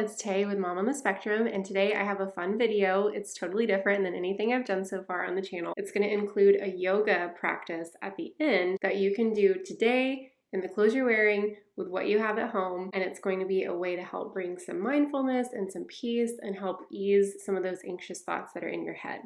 it's Tay with Mom on the Spectrum, and today I have a fun video. It's totally different than anything I've done so far on the channel. It's going to include a yoga practice at the end that you can do today in the clothes you're wearing with what you have at home, and it's going to be a way to help bring some mindfulness and some peace and help ease some of those anxious thoughts that are in your head.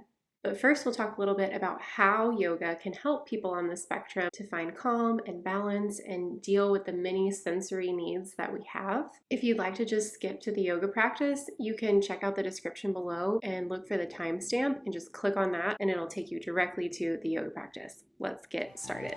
But first, we'll talk a little bit about how yoga can help people on the spectrum to find calm and balance and deal with the many sensory needs that we have. If you'd like to just skip to the yoga practice, you can check out the description below and look for the timestamp and just click on that and it'll take you directly to the yoga practice. Let's get started.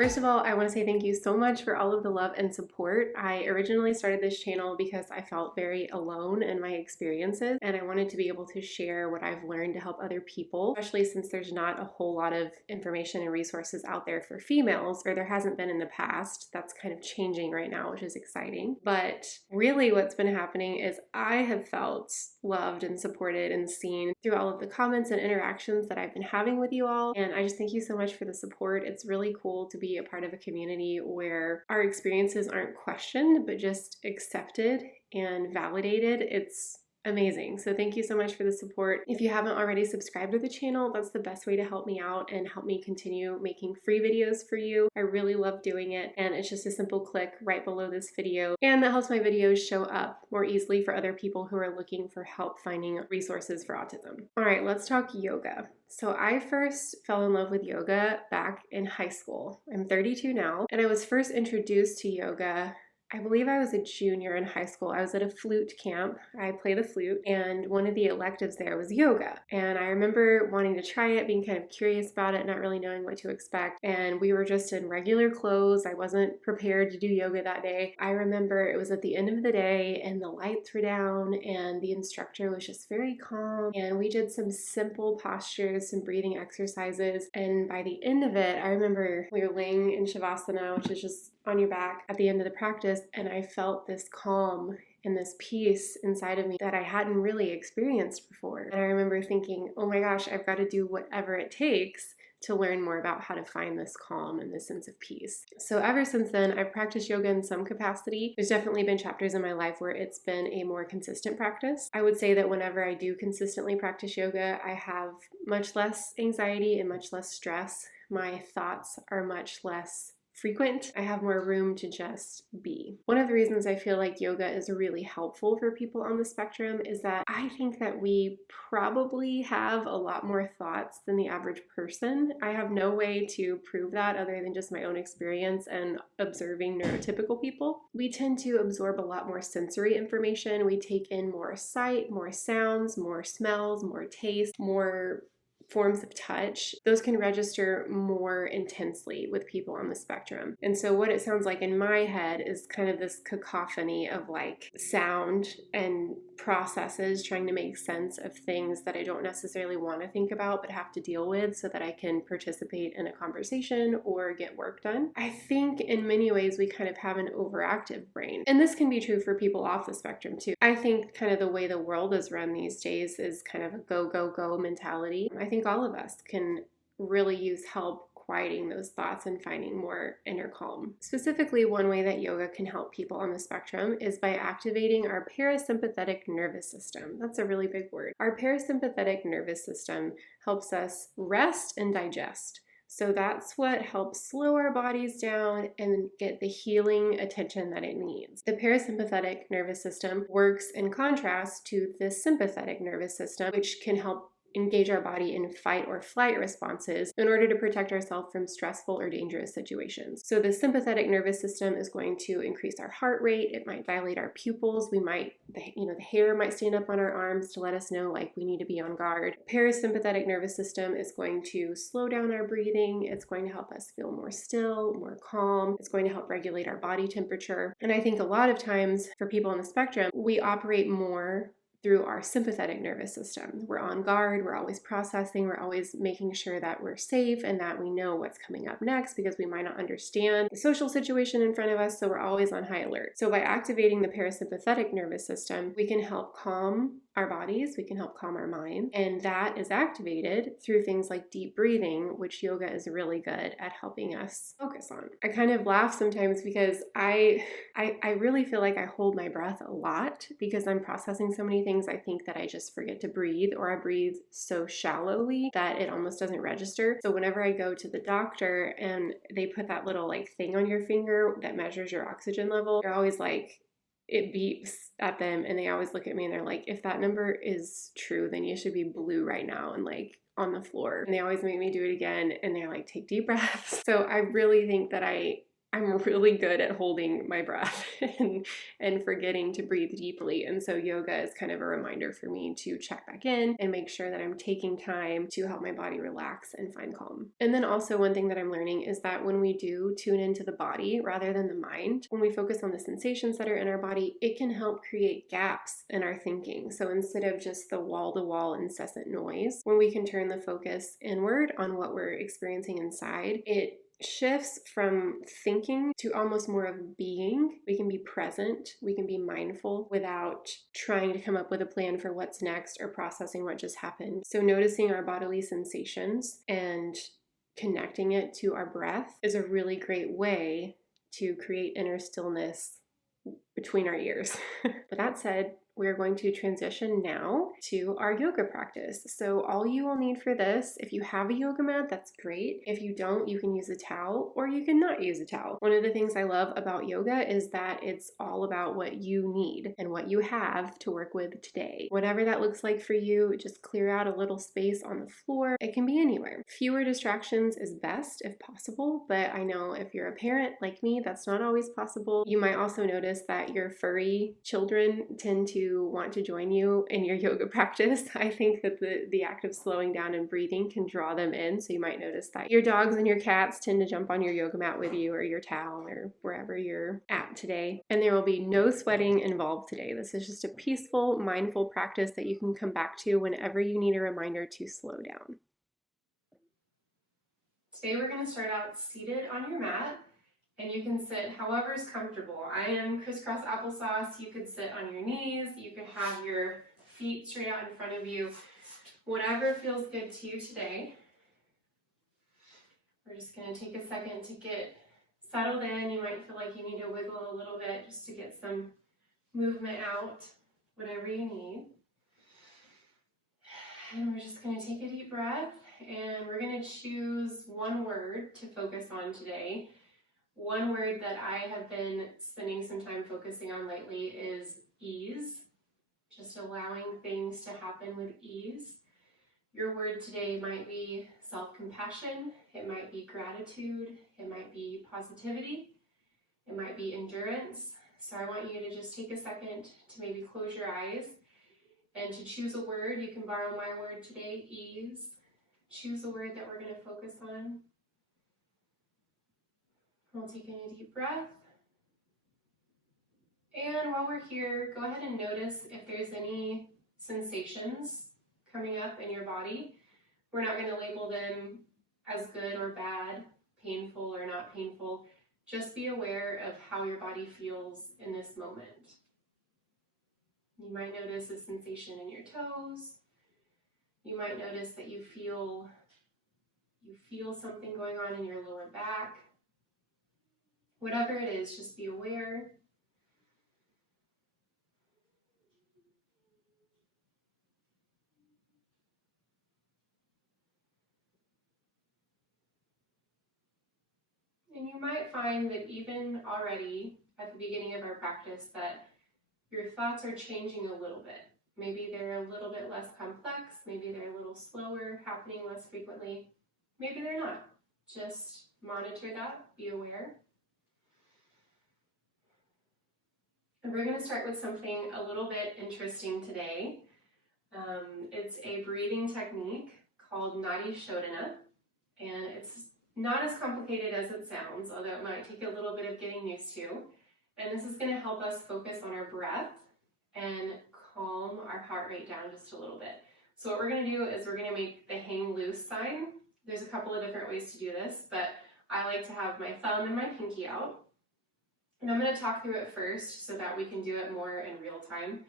First of all, I want to say thank you so much for all of the love and support. I originally started this channel because I felt very alone in my experiences, and I wanted to be able to share what I've learned to help other people, especially since there's not a whole lot of information and resources out there for females, or there hasn't been in the past. That's kind of changing right now, which is exciting. But really what's been happening is I have felt loved and supported and seen through all of the comments and interactions that I've been having with you all, and I just thank you so much for the support. It's really cool to be a part of a community where our experiences aren't questioned but just accepted and validated. It's amazing. So thank you so much for the support. If you haven't already subscribed to the channel, that's the best way to help me out and help me continue making free videos for you. I really love doing it, and it's just a simple click right below this video, and that helps my videos show up more easily for other people who are looking for help finding resources for autism. All right, let's talk yoga. So I first fell in love with yoga back in high school. I'm 32 now, and I was first introduced to yoga, I believe I was a junior in high school. I was at a flute camp. I play the flute, and one of the electives there was yoga. And I remember wanting to try it, being kind of curious about it, not really knowing what to expect. And we were just in regular clothes. I wasn't prepared to do yoga that day. I remember it was at the end of the day and the lights were down and the instructor was just very calm. And we did some simple postures, some breathing exercises. And by the end of it, I remember we were laying in Shavasana, which is just on your back at the end of the practice, and I felt this calm and this peace inside of me that I hadn't really experienced before. And I remember thinking, oh my gosh, I've got to do whatever it takes to learn more about how to find this calm and this sense of peace. So ever since then, I've practiced yoga in some capacity. There's definitely been chapters in my life where it's been a more consistent practice. I would say that whenever I do consistently practice yoga, I have much less anxiety and much less stress. My thoughts are much less frequent. I have more room to just be. One of the reasons I feel like yoga is really helpful for people on the spectrum is that I think that we probably have a lot more thoughts than the average person. I have no way to prove that other than just my own experience and observing neurotypical people. We tend to absorb a lot more sensory information. We take in more sight, more sounds, more smells, more taste, more forms of touch. Those can register more intensely with people on the spectrum. And so what it sounds like in my head is kind of this cacophony of like sound and processes trying to make sense of things that I don't necessarily want to think about but have to deal with so that I can participate in a conversation or get work done. I think in many ways we kind of have an overactive brain. And this can be true for people off the spectrum too. I think kind of the way the world is run these days is kind of a go, go, go mentality. I think all of us can really use help quieting those thoughts and finding more inner calm. Specifically, one way that yoga can help people on the spectrum is by activating our parasympathetic nervous system. That's a really big word. Our parasympathetic nervous system helps us rest and digest. So that's what helps slow our bodies down and get the healing attention that it needs. The parasympathetic nervous system works in contrast to the sympathetic nervous system, which can help engage our body in fight or flight responses in order to protect ourselves from stressful or dangerous situations. So the sympathetic nervous system is going to increase our heart rate. It might dilate our pupils. We might, the hair might stand up on our arms to let us know like we need to be on guard. Parasympathetic nervous system is going to slow down our breathing. It's going to help us feel more still, more calm. It's going to help regulate our body temperature. And I think a lot of times for people on the spectrum, we operate more through our sympathetic nervous system. We're on guard, we're always processing, we're always making sure that we're safe and that we know what's coming up next because we might not understand the social situation in front of us, so we're always on high alert. So by activating the parasympathetic nervous system, we can help calm our bodies, we can help calm our mind, and that is activated through things like deep breathing, which yoga is really good at helping us focus on. I kind of laugh sometimes because I really feel like I hold my breath a lot because I'm processing so many things. I think that I just forget to breathe, or I breathe so shallowly that it almost doesn't register. So whenever I go to the doctor and they put that little like thing on your finger that measures your oxygen level, they're always like, it beeps at them, and they always look at me and they're like, if that number is true, then you should be blue right now and like on the floor. And they always make me do it again, and they're like, take deep breaths. So I really think that I'm really good at holding my breath and forgetting to breathe deeply. And so yoga is kind of a reminder for me to check back in and make sure that I'm taking time to help my body relax and find calm. And then also one thing that I'm learning is that when we do tune into the body rather than the mind, when we focus on the sensations that are in our body, it can help create gaps in our thinking. So instead of just the wall-to-wall incessant noise, when we can turn the focus inward on what we're experiencing inside, it shifts from thinking to almost more of being. We can be present, we can be mindful without trying to come up with a plan for what's next or processing what just happened. So noticing our bodily sensations and connecting it to our breath is a really great way to create inner stillness between our ears. With that said, we're going to transition now to our yoga practice. So all you will need for this, if you have a yoga mat, that's great. If you don't, you can use a towel or you can not use a towel. One of the things I love about yoga is that it's all about what you need and what you have to work with today. Whatever that looks like for you, just clear out a little space on the floor. It can be anywhere. Fewer distractions is best if possible, but I know if you're a parent like me, that's not always possible. You might also notice that your furry children tend to want to join you in your yoga practice. I think that the act of slowing down and breathing can draw them in. So you might notice that your dogs and your cats tend to jump on your yoga mat with you, or your towel, or wherever you're at today. And there will be no sweating involved today. This is just a peaceful, mindful practice that you can come back to whenever you need a reminder to slow down. Today we're going to start out seated on your mat. And you can sit however is comfortable. I am crisscross applesauce. You could sit on your knees. You could have your feet straight out in front of you. Whatever feels good to you today. We're just going to take a second to get settled in. You might feel like you need to wiggle a little bit just to get some movement out, whatever you need. And we're just going to take a deep breath, and we're going to choose one word to focus on today. One word that I have been spending some time focusing on lately is ease, just allowing things to happen with ease. Your word today might be self-compassion, it might be gratitude, it might be positivity, it might be endurance. So I want you to just take a second to maybe close your eyes and to choose a word. You can borrow my word today, ease. Choose a word that we're going to focus on. We'll take in a deep breath. And while we're here, go ahead and notice if there's any sensations coming up in your body. We're not going to label them as good or bad, painful or not painful. Just be aware of how your body feels in this moment. You might notice a sensation in your toes. You might notice that you feel something going on in your lower back. Whatever it is, just be aware. And you might find that even already at the beginning of our practice that your thoughts are changing a little bit. Maybe they're a little bit less complex, maybe they're a little slower, happening less frequently. Maybe they're not. Just monitor that, be aware. And we're going to start with something a little bit interesting today. It's a breathing technique called Nadi Shodhana, and it's not as complicated as it sounds, although it might take a little bit of getting used to. And this is going to help us focus on our breath and calm our heart rate down just a little bit. So what we're going to do is we're going to make the hang loose sign. There's a couple of different ways to do this, but I like to have my thumb and my pinky out. And I'm going to talk through it first so that we can do it more in real time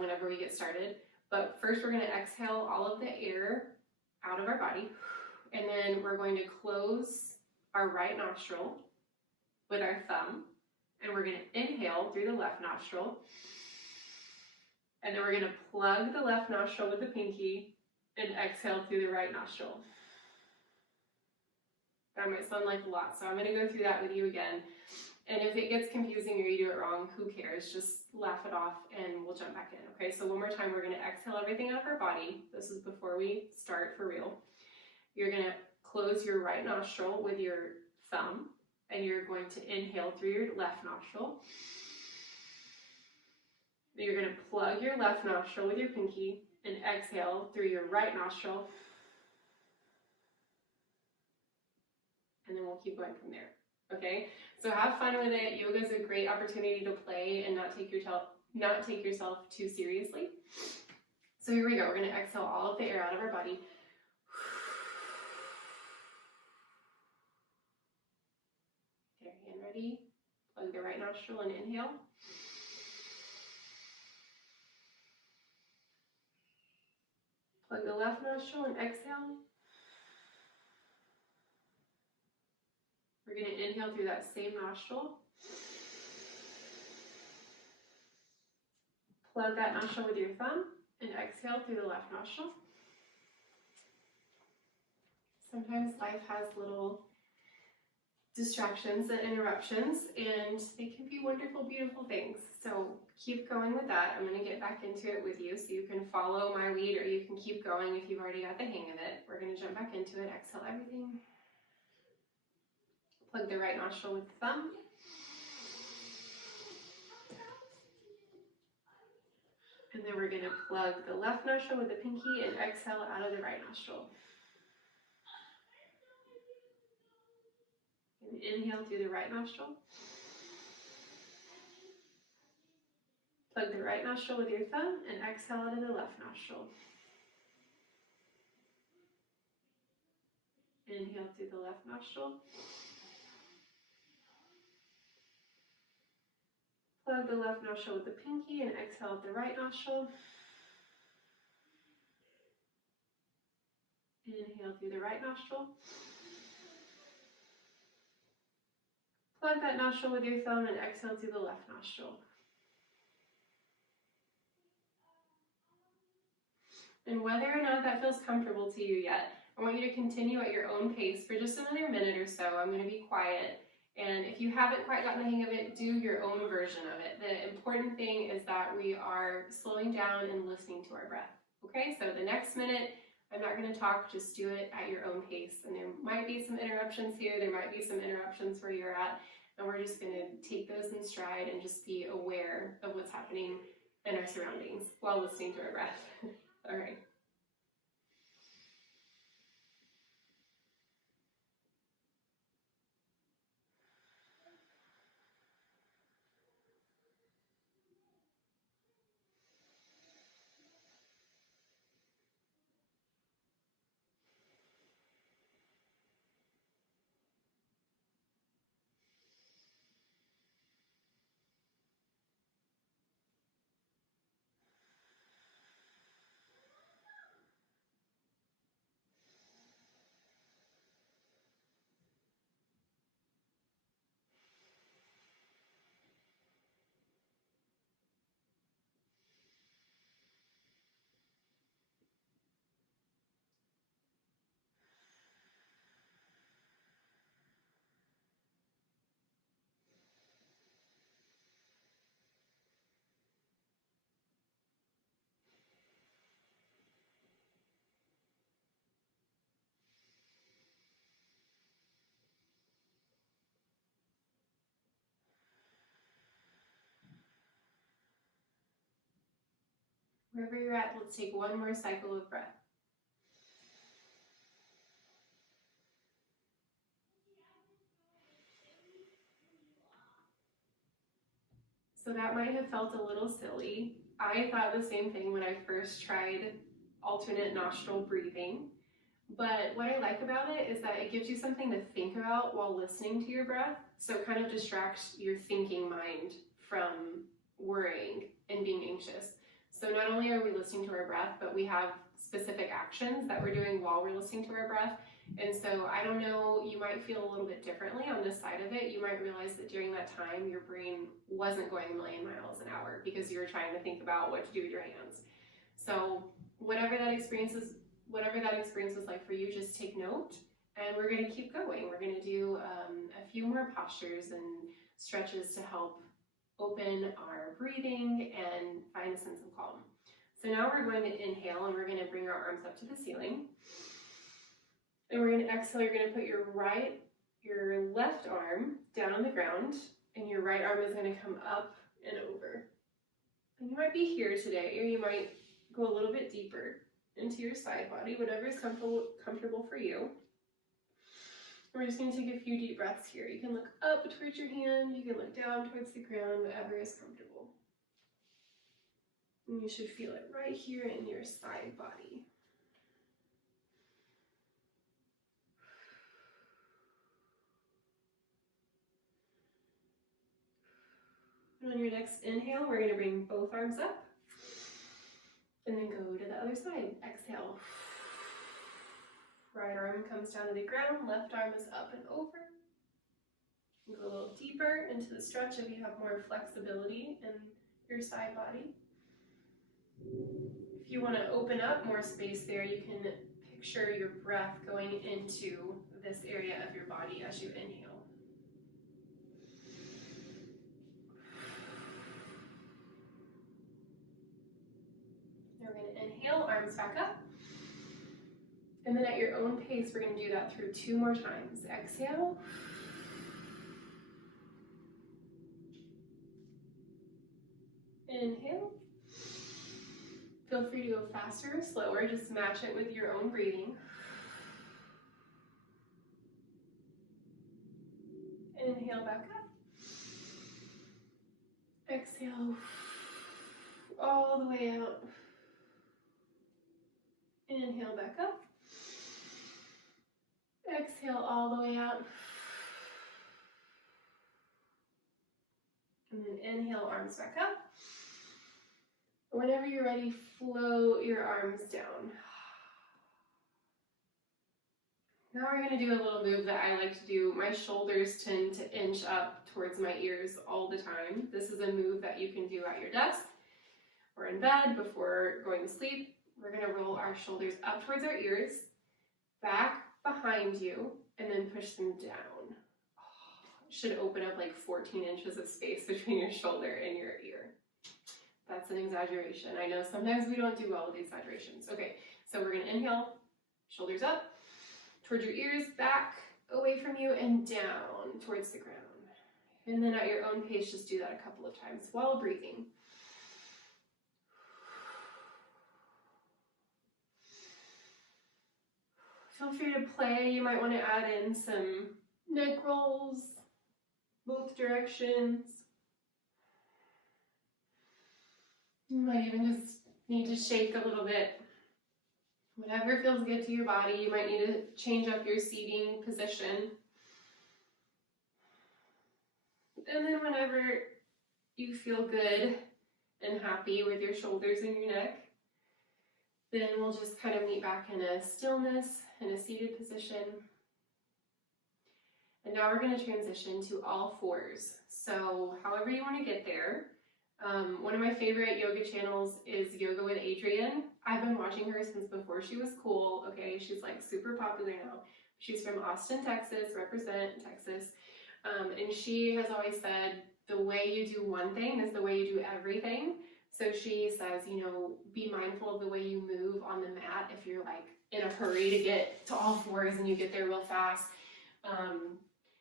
whenever we get started. But first we're going to exhale all of the air out of our body, and then we're going to close our right nostril with our thumb, and we're going to inhale through the left nostril, and then we're going to plug the left nostril with the pinky and exhale through the right nostril. That might sound like a lot, so I'm going to go through that with you again. And if it gets confusing or you do it wrong, who cares? Just laugh it off and we'll jump back in. Okay, so one more time, we're going to exhale everything out of our body. This is before we start for real. You're going to close your right nostril with your thumb, and you're going to inhale through your left nostril. Then you're going to plug your left nostril with your pinky and exhale through your right nostril. And then we'll keep going from there. Okay, so have fun with it. Yoga is a great opportunity to play and not take yourself too seriously. So here we go. We're going to exhale all of the air out of our body. Okay, hand ready. Plug the right nostril and inhale. Plug the left nostril and exhale. We're going to inhale through that same nostril. Plug that nostril with your thumb and exhale through the left nostril. Sometimes life has little distractions and interruptions, and they can be wonderful, beautiful things. So keep going with that. I'm going to get back into it with you so you can follow my lead, or you can keep going if you've already got the hang of it. We're going to jump back into it. Exhale everything. Plug the right nostril with the thumb. And then we're going to plug the left nostril with the pinky and exhale out of the right nostril. And inhale through the right nostril. Plug the right nostril with your thumb and exhale out of the left nostril. Inhale through the left nostril. Plug the left nostril with the pinky and exhale out the right nostril. Inhale through the right nostril. Plug that nostril with your thumb and exhale through the left nostril. And whether or not that feels comfortable to you yet, I want you to continue at your own pace for just another minute or so. I'm going to be quiet. And if you haven't quite gotten the hang of it, do your own version of it. The important thing is that we are slowing down and listening to our breath. Okay, so the next minute, I'm not going to talk, just do it at your own pace. And there might be some interruptions here, there might be some interruptions where you're at, and we're just going to take those in stride and just be aware of what's happening in our surroundings while listening to our breath. All right. Wherever you're at, let's take one more cycle of breath. So that might have felt a little silly. I thought the same thing when I first tried alternate nostril breathing. But what I like about it is that it gives you something to think about while listening to your breath. So it kind of distracts your thinking mind from worrying and being anxious. So not only are we listening to our breath, but we have specific actions that we're doing while we're listening to our breath. And so I don't know, you might feel a little bit differently on this side of it. You might realize that during that time, your brain wasn't going a million miles an hour because you were trying to think about what to do with your hands. So whatever that experience was like for you, just take note, and we're going to keep going. We're going to do a few more postures and stretches to help open our breathing and find a sense of calm. So now we're going to inhale, and we're going to bring our arms up to the ceiling. And we're going to exhale. You're going to put your left arm down on the ground, and your right arm is going to come up and over. And you might be here today, or you might go a little bit deeper into your side body, whatever is comfortable for you. We're just going to take a few deep breaths here. You can look up towards your hand, you can look down towards the ground, whatever is comfortable. And you should feel it right here in your side body. And on your next inhale, we're going to bring both arms up and then go to the other side. Exhale. Right arm comes down to the ground, left arm is up and over. Go a little deeper into the stretch if you have more flexibility in your side body. If you want to open up more space there, you can picture your breath going into this area of your body as you inhale. Now we're going to inhale, arms back up. And then at your own pace, we're going to do that through 2 more times. Exhale. Inhale. Feel free to go faster or slower, just match it with your own breathing. Inhale back up. Exhale all the way out. Inhale back up. Exhale all the way out. And then inhale, arms back up. Whenever you're ready, float your arms down. Now we're going to do a little move that I like to do. My shoulders tend to inch up towards my ears all the time. This is a move that you can do at your desk or in bed before going to sleep. We're going to roll our shoulders up towards our ears, back behind you, and then push them down. It should open up like 14 inches of space between your shoulder and your ear. That's an exaggeration. I know sometimes we don't do well with exaggerations. Okay, so we're going to inhale, shoulders up, towards your ears, back, away from you, and down towards the ground. And then at your own pace, just do that a couple of times while breathing. Feel free to play. You might want to add in some neck rolls, both directions. You might even just need to shake a little bit. Whatever feels good to your body. You might need to change up your seating position. And then whenever you feel good and happy with your shoulders and your neck, then we'll just kind of meet back in a stillness, in a seated position. And now we're going to transition to all fours. So however you want to get there. One of my favorite yoga channels is Yoga with Adrien. I've been watching her since before she was cool. Okay, she's like super popular now. She's from Austin, Texas, represent Texas. And she has always said, the way you do one thing is the way you do everything. So she says, you know, be mindful of the way you move on the mat. If you're like in a hurry to get to all fours and you get there real fast,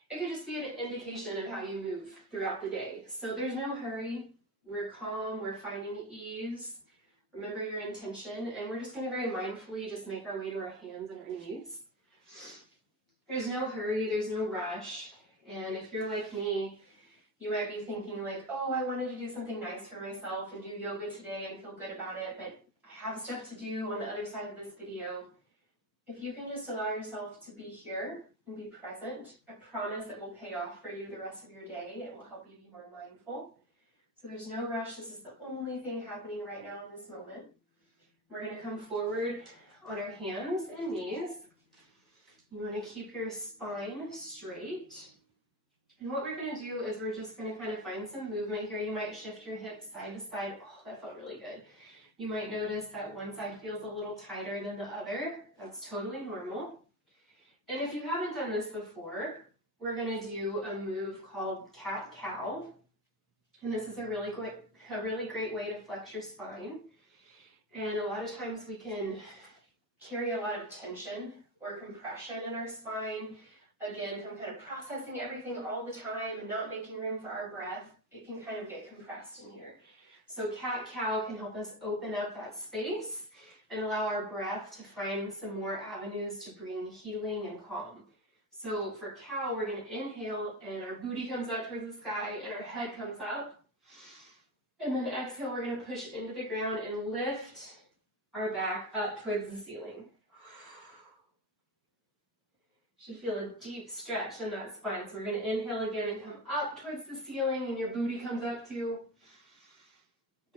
it could just be an indication of how you move throughout the day. So there's no hurry. We're calm, we're finding ease. Remember your intention, and we're just going to very mindfully just make our way to our hands and our knees. There's no hurry, there's no rush. And if you're like me, you might be thinking like, oh, I wanted to do something nice for myself and do yoga today and feel good about it, but I have stuff to do on the other side of this video. If you can just allow yourself to be here and be present, I promise it will pay off for you the rest of your day. It will help you be more mindful. So there's no rush. This is the only thing happening right now in this moment. We're going to come forward on our hands and knees. You want to keep your spine straight. And what we're going to do is we're just going to kind of find some movement here. You might shift your hips side to side. Oh, that felt really good. You might notice that one side feels a little tighter than the other. That's totally normal. And if you haven't done this before, we're going to do a move called cat-cow. And this is a really great way to flex your spine. And a lot of times we can carry a lot of tension or compression in our spine. Again, from kind of processing everything all the time and not making room for our breath, it can kind of get compressed in here. So cat-cow can help us open up that space and allow our breath to find some more avenues to bring healing and calm. So for cow, we're going to inhale and our booty comes out towards the sky and our head comes up. And then exhale, we're going to push into the ground and lift our back up towards the ceiling. Should feel a deep stretch in that spine. So we're going to inhale again and come up towards the ceiling and your booty comes up too.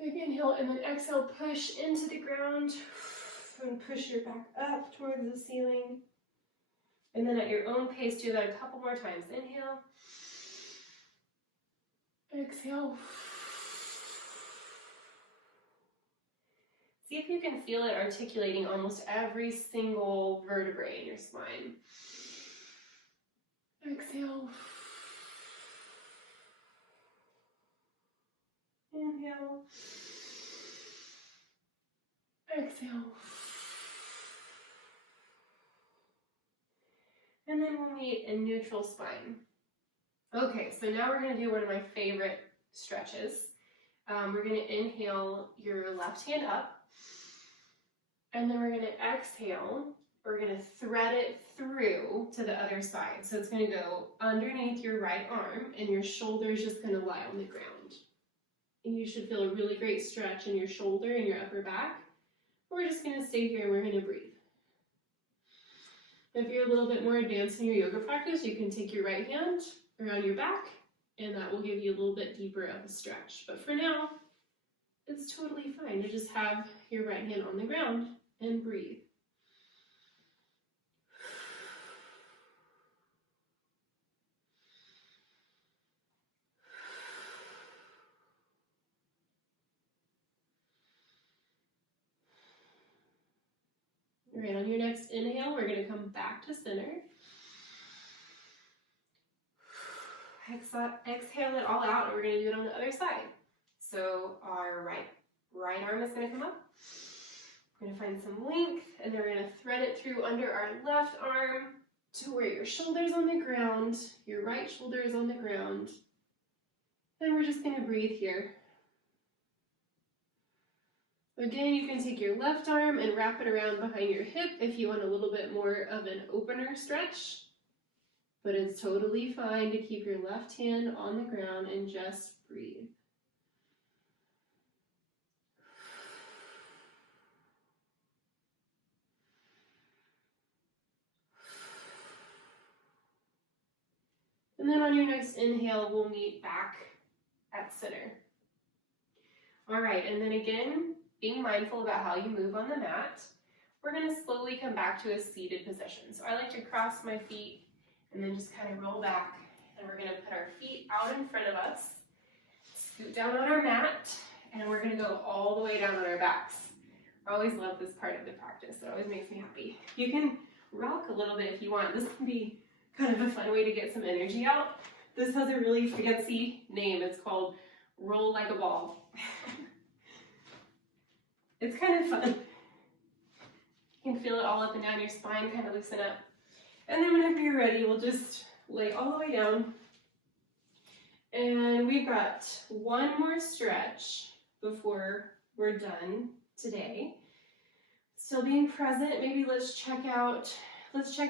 Big inhale and then exhale, push into the ground and push your back up towards the ceiling. And then at your own pace, do that a couple more times. Inhale, exhale. See if you can feel it articulating almost every single vertebrae in your spine. Exhale. Inhale. Exhale. And then we'll meet in neutral spine. Okay, so now we're going to do one of my favorite stretches. We're going to inhale your left hand up. And then we're going to exhale. We're going to thread it through to the other side. So it's going to go underneath your right arm and your shoulder is just going to lie on the ground. And you should feel a really great stretch in your shoulder and your upper back. We're just going to stay here and we're going to breathe. If you're a little bit more advanced in your yoga practice, you can take your right hand around your back and that will give you a little bit deeper of a stretch. But for now, it's totally fine to just have your right hand on the ground and breathe. All right, on your next inhale, we're going to come back to center. Exhale it all out, and we're going to do it on the other side. So our right arm is going to come up. We're going to find some length, and then we're going to thread it through under our left arm to where your shoulder's on the ground, your right shoulder is on the ground. And we're just going to breathe here. Again, you can take your left arm and wrap it around behind your hip if you want a little bit more of an opener stretch. But it's totally fine to keep your left hand on the ground and just breathe. And then on your next inhale, we'll meet back at center. All right, and then again, being mindful about how you move on the mat, we're going to slowly come back to a seated position. So I like to cross my feet and then just kind of roll back. And we're going to put our feet out in front of us, scoot down on our mat, and we're going to go all the way down on our backs. I always love this part of the practice. It always makes me happy. You can rock a little bit if you want. This can be kind of a fun way to get some energy out. This has a really fancy name. It's called Roll Like a Ball. It's kind of fun. You can feel it all up and down your spine, kind of loosen up. And then whenever you're ready, we'll just lay all the way down. And we've got one more stretch before we're done today. Still being present, maybe let's check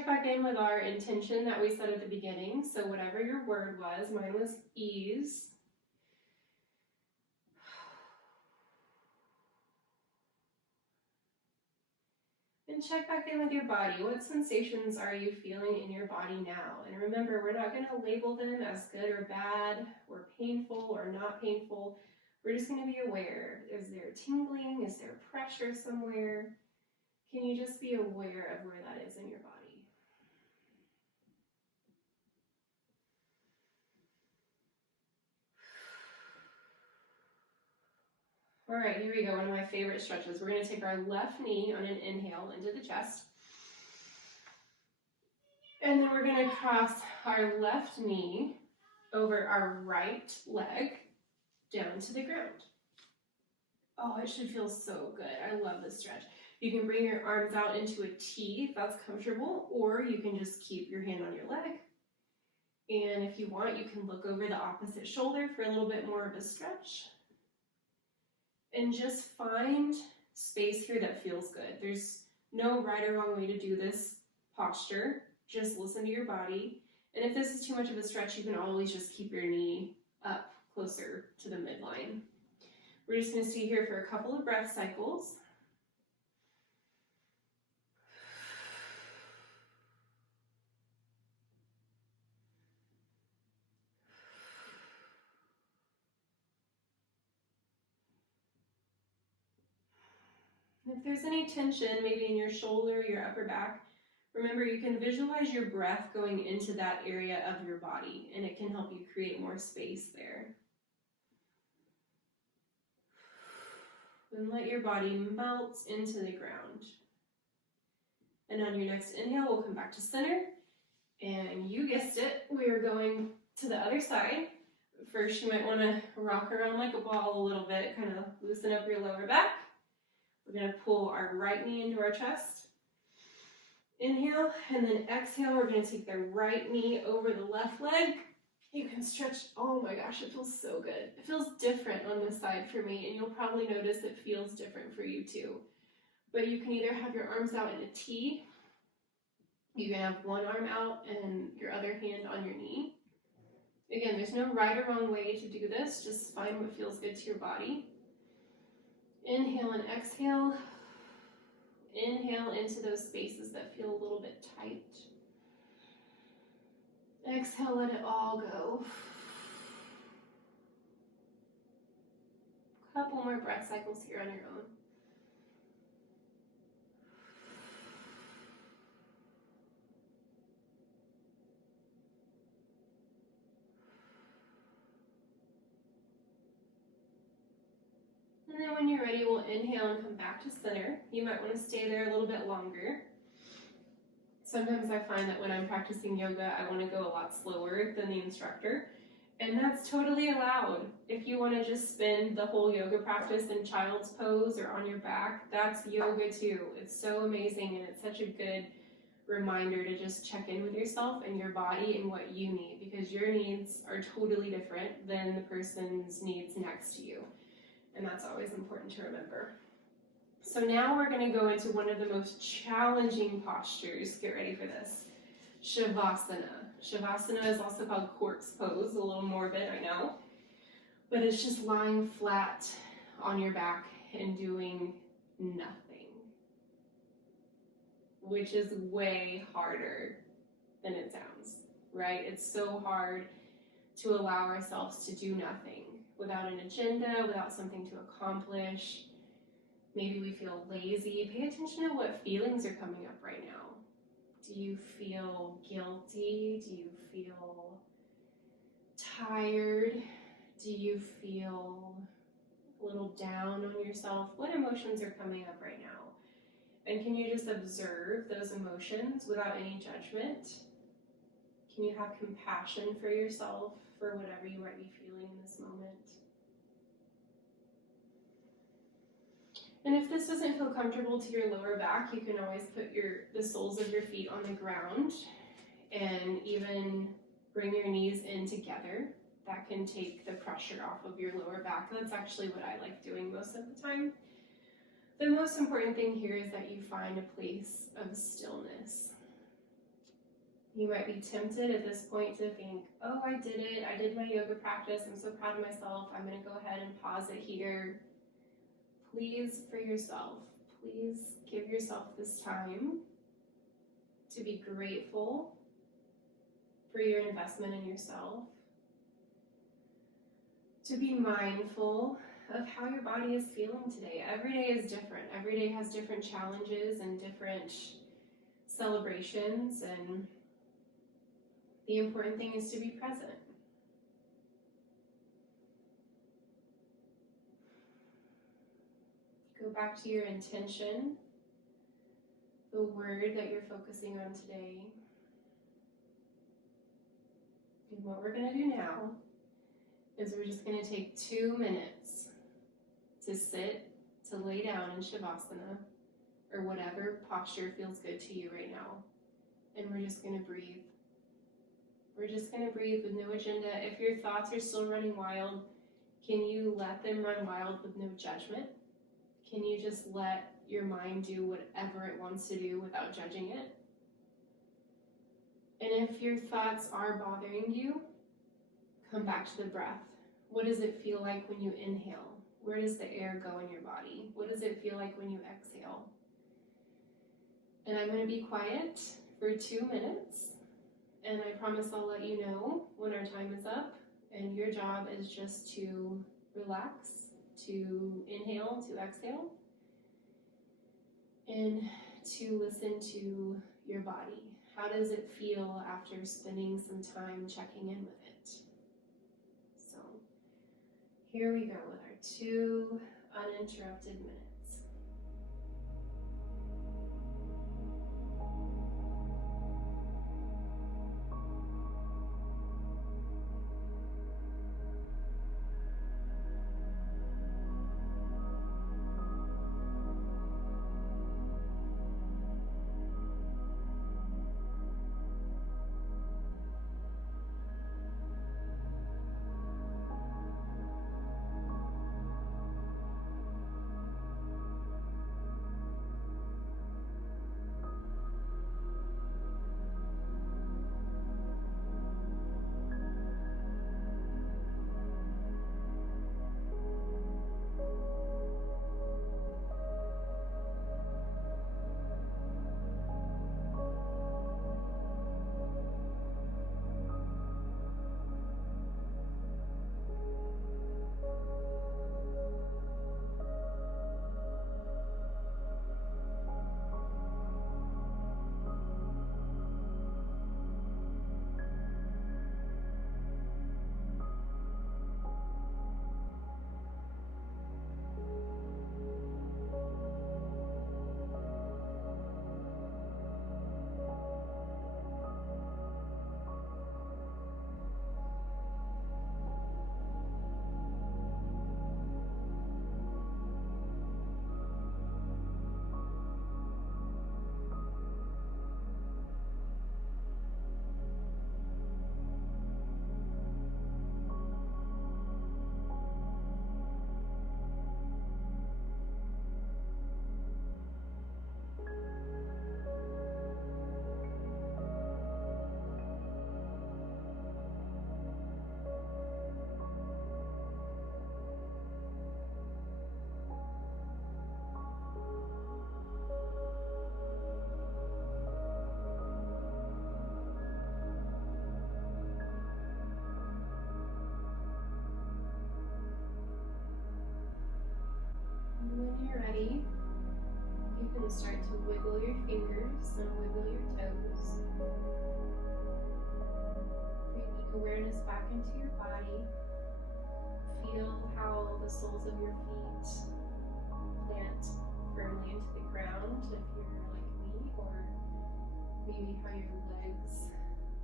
back in with our intention that we said at the beginning. So whatever your word was, mine was ease. And check back in with your body. What sensations are you feeling in your body now? And remember, we're not going to label them as good or bad, or painful or not painful. We're just going to be aware. Is there tingling? Is there pressure somewhere? Can you just be aware of where that is in your body? All right, here we go. One of my favorite stretches. We're going to take our left knee on an inhale into the chest. And then we're going to cross our left knee over our right leg down to the ground. Oh, it should feel so good. I love this stretch. You can bring your arms out into a T if that's comfortable, or you can just keep your hand on your leg. And if you want, you can look over the opposite shoulder for a little bit more of a stretch. And just find space here that feels good. There's no right or wrong way to do this posture. Just listen to your body. And if this is too much of a stretch, you can always just keep your knee up closer to the midline. We're just going to stay here for a couple of breath cycles. If there's any tension, maybe in your shoulder, your upper back, remember you can visualize your breath going into that area of your body, and it can help you create more space there. And let your body melt into the ground. And on your next inhale, we'll come back to center. And you guessed it, we are going to the other side. First, you might want to rock around like a ball a little bit, kind of loosen up your lower back. We're going to pull our right knee into our chest. Inhale, and then exhale, we're going to take the right knee over the left leg. You can stretch, oh my gosh, it feels so good. It feels different on this side for me, and you'll probably notice it feels different for you too. But you can either have your arms out in a T, you can have one arm out and your other hand on your knee. Again, there's no right or wrong way to do this, just find what feels good to your body. Inhale and exhale. Inhale into those spaces that feel a little bit tight. Exhale, let it all go. Couple more breath cycles here on your own. And then when you're ready, we'll inhale and come back to center. You might want to stay there a little bit longer. Sometimes I find that when I'm practicing yoga, I want to go a lot slower than the instructor, and that's totally allowed. If you want to just spend the whole yoga practice in child's pose or on your back, that's yoga too. It's so amazing, and it's such a good reminder to just check in with yourself and your body and what you need, because your needs are totally different than the person's needs next to you, and that's always important to remember. So now we're going to go into one of the most challenging postures. Get ready for this. Shavasana. Shavasana is also called corpse pose, a little morbid, I know. But it's just lying flat on your back and doing nothing, which is way harder than it sounds, right? It's so hard to allow ourselves to do nothing without an agenda, without something to accomplish. Maybe we feel lazy. Pay attention to what feelings are coming up right now. Do you feel guilty? Do you feel tired? Do you feel a little down on yourself? What emotions are coming up right now? And can you just observe those emotions without any judgment? Can you have compassion for yourself for whatever you might be feeling in this moment? And if this doesn't feel comfortable to your lower back, you can always put the soles of your feet on the ground and even bring your knees in together. That can take the pressure off of your lower back. That's actually what I like doing most of the time. The most important thing here is that you find a place of stillness. You might be tempted at this point to think, oh, I did it. I did my yoga practice. I'm so proud of myself. I'm going to go ahead and pause it here. Please, for yourself, please give yourself this time to be grateful for your investment in yourself, to be mindful of how your body is feeling today. Every day is different. Every day has different challenges and different celebrations, and the important thing is to be present. Go back to your intention, the word that you're focusing on today. And what we're going to do now is we're just going to take 2 minutes to sit, to lay down in Shavasana, or whatever posture feels good to you right now. And we're just going to breathe. We're just going to breathe with no agenda. If your thoughts are still running wild, can you let them run wild with no judgment? Can you just let your mind do whatever it wants to do without judging it? And if your thoughts are bothering you, come back to the breath. What does it feel like when you inhale? Where does the air go in your body? What does it feel like when you exhale? And I'm going to be quiet for 2 minutes, and I promise I'll let you know when our time is up, and your job is just to relax, to inhale, to exhale, and to listen to your body. How does it feel after spending some time checking in with it? So here we go with our 2 uninterrupted minutes. When you're ready, you can start to wiggle your fingers and wiggle your toes. Bringing awareness back into your body. Feel how the soles of your feet plant firmly into the ground if you're like me, or maybe how your legs,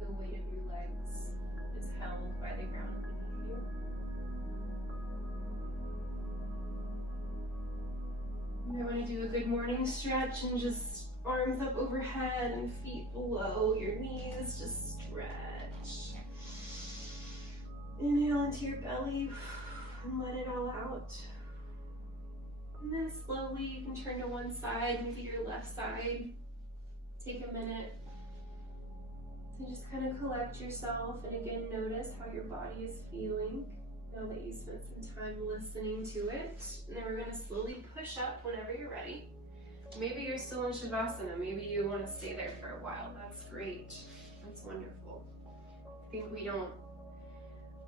the weight of your legs is held by the ground beneath you. You might want to do a good morning stretch and just arms up overhead and feet below your knees. Just stretch. Inhale into your belly and let it all out. And then slowly you can turn to one side, maybe your left side. Take a minute to just kind of collect yourself, and again notice how your body is feeling now that you spent some time listening to it. And then we're going to slowly push up whenever you're ready. Maybe you're still in Shavasana. Maybe you want to stay there for a while. That's great. That's wonderful.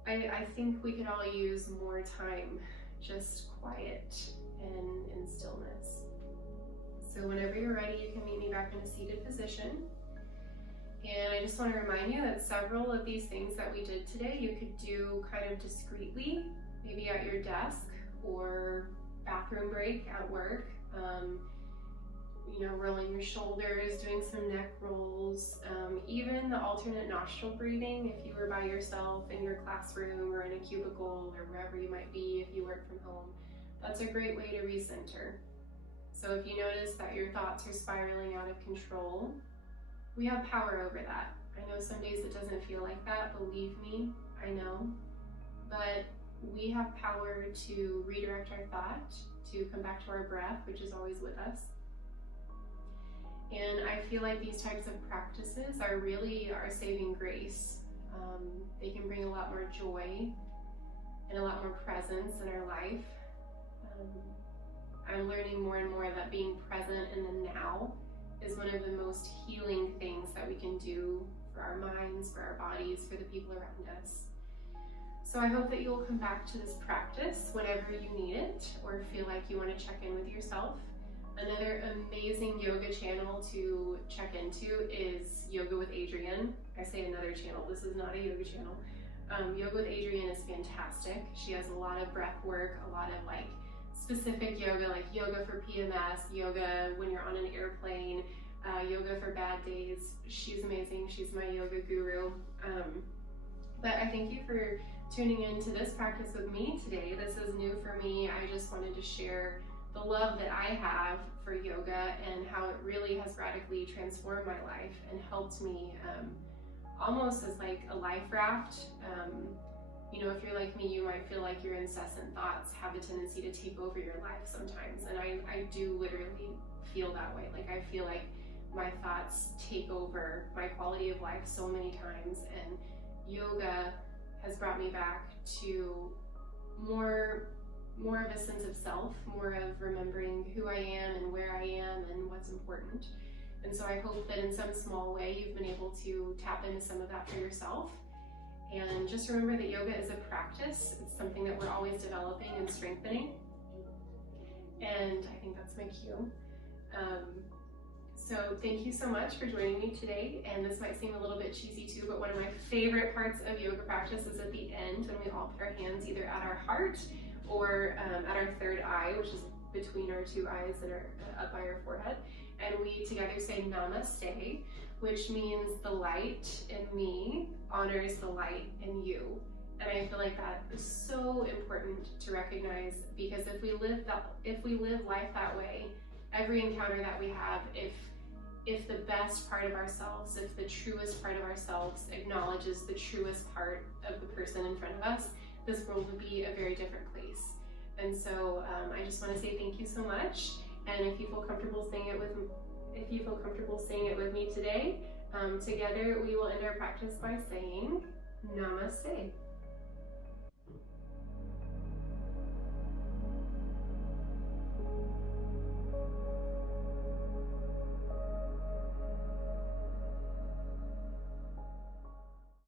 I think we could all use more time just quiet and in stillness. So whenever you're ready, you can meet me back in a seated position. And I just want to remind you that several of these things that we did today, you could do kind of discreetly, maybe at your desk or bathroom break at work. Rolling your shoulders, doing some neck rolls, even the alternate nostril breathing if you were by yourself in your classroom or in a cubicle or wherever you might be if you work from home. That's a great way to recenter. So if you notice that your thoughts are spiraling out of control, we have power over that. I know some days it doesn't feel like that, believe me, I know. But we have power to redirect our thought, to come back to our breath, which is always with us. And I feel like these types of practices are really our saving grace. They can bring a lot more joy and a lot more presence in our life. I'm learning more and more that being present in the now is one of the most healing things that we can do for our minds, for our bodies, for the people around us. So I hope that you'll come back to this practice whenever you need it or feel like you want to check in with yourself. Another amazing yoga channel to check into is Yoga with Adrien. I say another channel, this is not a yoga channel. Yoga with Adrien is fantastic. She has a lot of breath work, a lot of specific yoga, like yoga for PMS, yoga when you're on an airplane, yoga for bad days. She's amazing, she's my yoga guru. But I thank you for tuning into this practice with me today. This is new for me. I just wanted to share the love that I have for yoga and how it really has radically transformed my life and helped me almost as like a life raft. If you're like me, you might feel like your incessant thoughts have a tendency to take over your life sometimes. And I do literally feel that way. Like I feel like my thoughts take over my quality of life so many times. And yoga has brought me back to more of a sense of self, more of remembering who I am and where I am and what's important. And so I hope that in some small way you've been able to tap into some of that for yourself. And just remember that yoga is a practice. It's something that we're always developing and strengthening. And I think that's my cue. So thank you so much for joining me today. And this might seem a little bit cheesy too, but one of my favorite parts of yoga practice is at the end when we all put our hands either at our heart or at our third eye, which is between our two eyes that are up by our forehead. And we together say namaste, which means the light in me honors the light in you. And I feel like that is so important to recognize, because if we live life that way, every encounter that we have, if the best part of ourselves, if the truest part of ourselves acknowledges the truest part of the person in front of us, this world would be a very different place. And so I just want to say thank you so much. And if you feel comfortable saying it with me today, together we will end our practice by saying namaste.